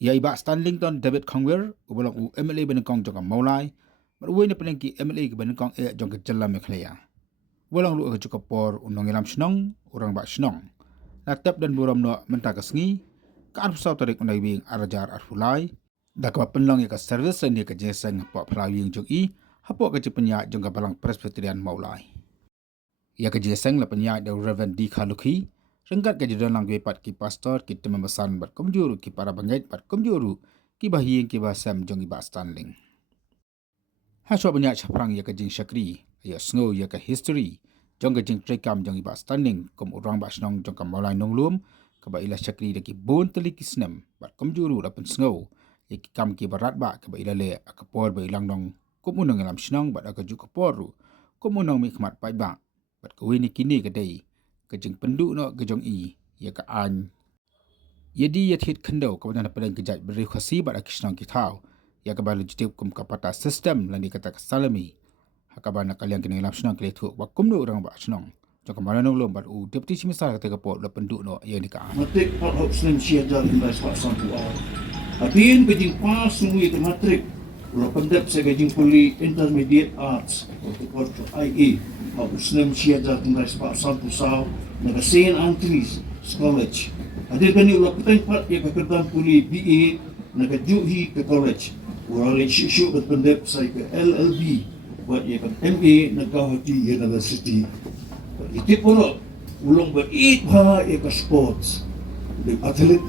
Ya iba Standling ton David Kongwer ubolong u MLA benengkong jong maulai bar uwe ne penengki MLA ke benengkong jong ke jelam meklaya ubolong lu ke por unong ilam snong urang ba snong natap dan buram no menta kesngi ka arpsau tarik unai wing arajar arfulai da ka penlong ya ka service ni ka jeseng po prawing jong i hapo ka jepenya jong ka balang presbyterian maulai ya ka jeseng la penya de Reverend D Khaluki Rengkat ke jadon lang pat ki pastor ki tememesan bat komjuru ki para bangait bat komjuru ki bahiyeng ki basam jong iba Standling. Haswa banyak chaprang ya ke jing syakri ya snow ya ke history jong ke jing trekam jong iba Standling kom urang ba snong jong ka maulai nonglum ka ba ila syakri de ki bon teli ki snem bat komjuru lapen snow ya ki kam ki barat ba ka ba ila le akapor ba ilang nong kom unong alam snong bat akaju kaporu kom unong mi khmat pai ba bat ko wini kini ke dei kejeng Pynduh no kejong i ya ka an yedi ya Thied Khyndew ka bana pedang kejat beri khasi bat akisnong ki thau ya ka balu jitip kum kapata system lani kata salami hakabana kalian kini lam snong kle thu wa kum no orang ba snong jong ka malanong lom bat u deputy chimisar kata ka pot la Pynduh no ya ni ka matik pat hok snem sia jar indai spak sampu aw atin kejing pas sungui ke matrik lo pendep se kejing puli intermediate arts atau IE hok snem sia jar indai spak sampu saw naga St. Anthony's College atin kani lo peteng pat ya ke kedam puli BA naga Juhi ke college wala shu ke pendep sai ke LLB buat ya ke MA naga Hati University itu pun ulong berit ha ya ke sports the athlete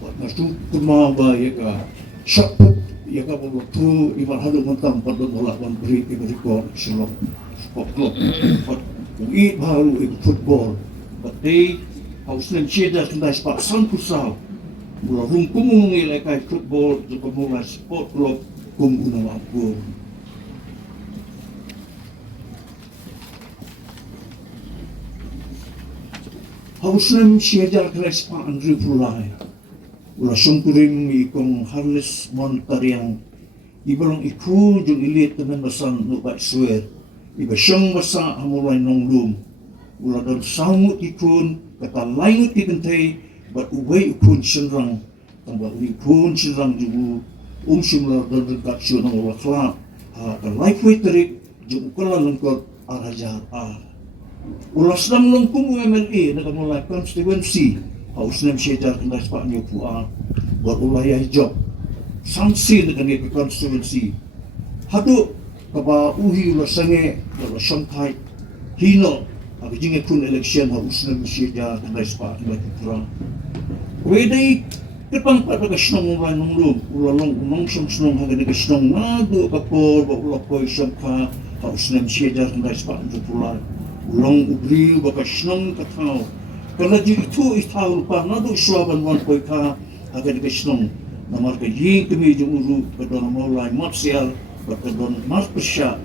buat nasu kuma ba ya ke shot put ya ke bulu tu ibar hadu mentam pada bola wan beri ke record selok sport club buat berit baru ikut football but they Auslan Cheddar kena sepak sampu saw ulah rungkumung ilai kai football juga mula sport club kum unang apur Auslan Cheddar kena sepak Andrew Pulai ulah sungkurim ikong harness montariang ibalong iku jung ilit temen basan nubat suer iba syang basa hamulai nonglum ulah dan samut ikun kata lain ikentai bat ubai ikun senrang tambah ikun senrang jugu sumlar dan dekat syunang ulah kelak ka lifeway terik jugu kala lengkot arajar ulah sedang lengkum MLA nak mulai constituency Auslan Cheddar kena sepak nyopu buat ulah ya job sanksi dengan ni constituency hadu kaba uhi ulah sange ulah shanghai hino aku jingat kun election Auslan Cheddar kena sepak lagi kurang wedai kepang pada kesnong ulah nonglum ulah long snong haga de kesnong ngadu kapor ba ulah koi shamka Auslan Cheddar kena sepak pula ulang ubri ba kesnong katau kalau jitu itau lupa nadu suaban wan koi ka haga de kesnong namar ke ying kemi jumuru kedon mulai marsial kedon marpesha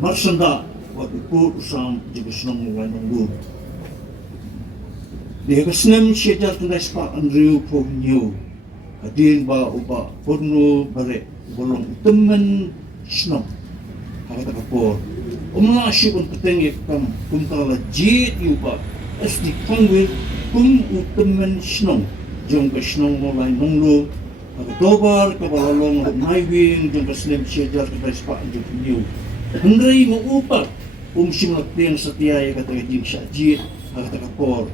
marsanda waktu pur usam juga senang mulai nunggu. Dia kesenam Cheddar kena sepak Andrew Khyndew. Hadir ba uba porno bare bolong temen senang. Kata kapor. Umla asyik peteng kam kumtala jit uba SD Kongwe kum temen senang. Jong ke senang mulai nunggu. Kata dobar kabalalong naiwing jong kesenam Cheddar kena sepak Andrew Khyndew. Hendrai mengupat simlat yang setia ya kata jing syajit kata kapor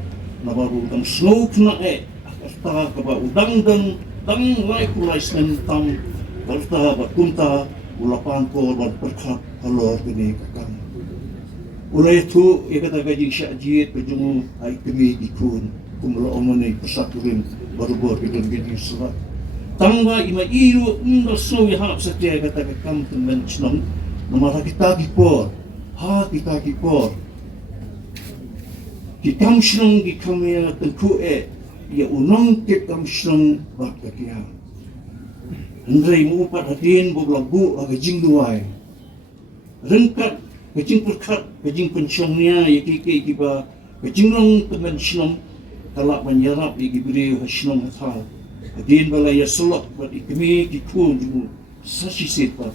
na baru dang slow kena kata kaba udang dan dang lai kulai sentam kata bat kunta ulapan ko bat perkhat halor kini kakang ulai tu ya kata jing syajit pejungu ai kemi dikun kumlo omone persaturin baru bor bidon gini surat tangwa ima iru ndo so ya hap setia kata kakang temen senam nama kita gipor kita kipor kita mesti kami tentu ya unang kita mesti berkerja. Hendrai mengupat hatin boblabu agak jing duai. Rengkat kejing perkat kejing pensiongnya ya kiki kiba kejing long teman senang kalak menyerap ya diberi senang hatal. Hatin balai ya selok buat ikmi kikun juga sasi sepa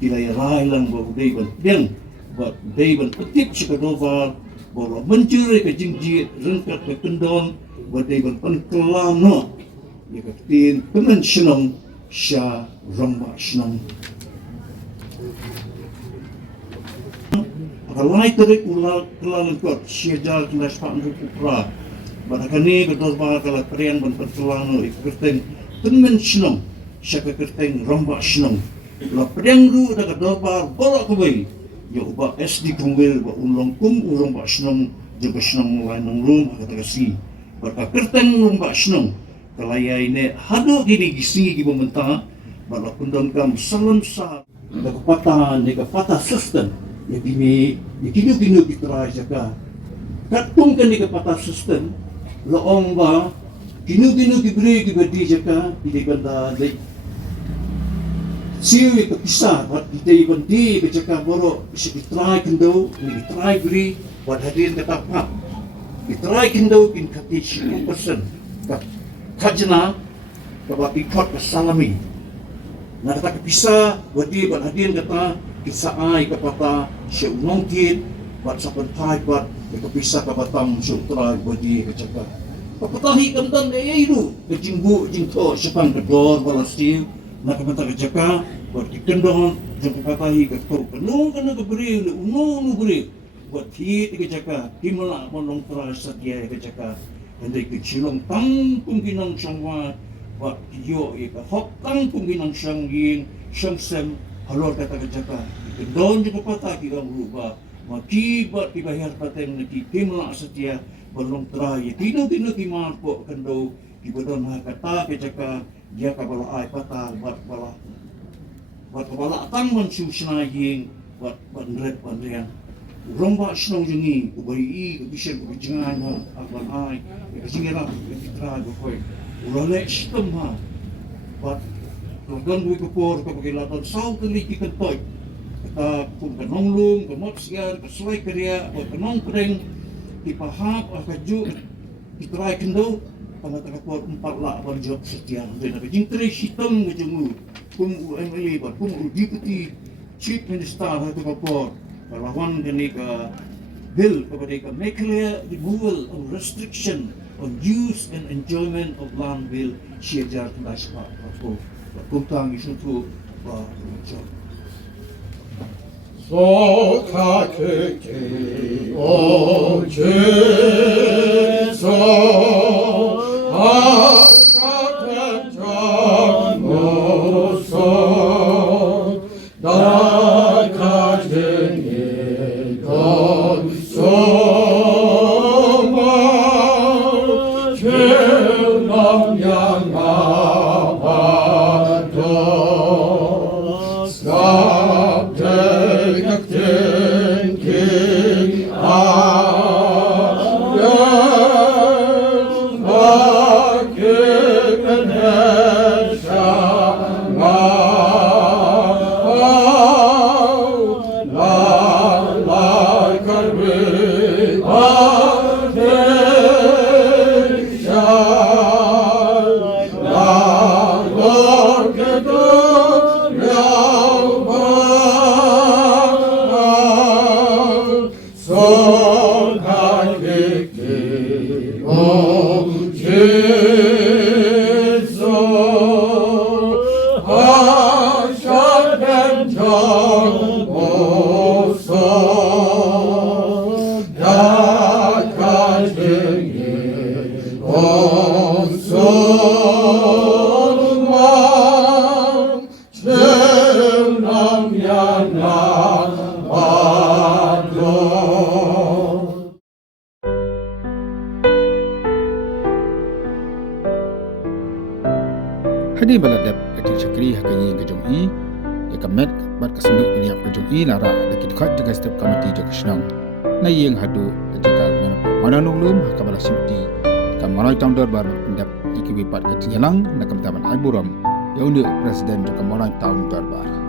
kila ya rai lang bobudai bang buat dayban petip sikadovar bawa mencuri ke jingjit rengkat ke kendon buat dayban penkelano Yakatin teman senang sya ramba senang. Akalai terik ular kelalan kuat syajar kelas pak nupra. Barakani betul bakal perian ban pertelano ikerteng teman senang sya kerteng ramba senang. La periang ru da dobar bolak kubai. Ya ubah SD kumwil ba ulong kum urong ba senang jaga senang mulai nang rum kata kasi. Barka kerteng ramba senang. Kalaya ini hado gini gisingi gi pemerintah bala kundang kam salam sah da kapata system ya bini kinu kita jaga katung kan di kapata system loong ba kinu diberi di jaga di benda de siwi ke pisah buat di bandi ke jaga boro bisa ditry Khyndew ni try beri buat hadirin kata pak ditry Khyndew in kati 10% kajna bapak ikut kesalami. Nah kata kepisah wadi buat hadirin kata kisah ai kepata seunong kit buat sapan Thied buat kepisah kepatam sutra wadi kecaka. Kepatahi kamdan itu kejingbu jingto sepang kedor balasir. Nah kepata kecaka buat dikendong jang kepatahi keto penuh kena keberi unong beri buat Thied kecaka dimana monong terasa dia kecaka. Andai kecilong tang pungkinang sangwa wa yo ika hok tang pungkinang sangging sangsem halor kata kejaka kendon juga patah kita berubah makibat dibayar pateng naki timla setia belum terakhir tino timar po kendo dibedon kata kejaka dia kabala ai patah buat kepala tang mansu senaging buat bandret bandrian romba senang jengi ubai bisa berjengan ha akan ai berjengan kita berkoi ulale sistem ha buat logan gue kepor ke pagilatan sau kali kita toy kita pun kenonglung kemot siar keselai kerja buat kenong pereng dipahap akaju ditry Khyndew pangat kepor 4 lak banjok setiang dan jing tre sistem ngejemu pun UMLA buat pun deputy chief minister itu kepor lawan kini ke bill kepada ke make clear removal of restriction on use and enjoyment of land bill syajar kelas pak aku tentang isu tu macam so kakeke o jeso ashaten jango so Hadi baladap kecil cakri hakanya kejong i ya kamet bat kesenduk beliap kejong i lara dakit khat jaga step kamati jaga senang na yeng hadu jaga mana nonglum hakabala simti kam marai tangdor bar pendap ikiwi pat ketinggalang na kamtaban aiburam ya undu presiden jaga marai taun darbar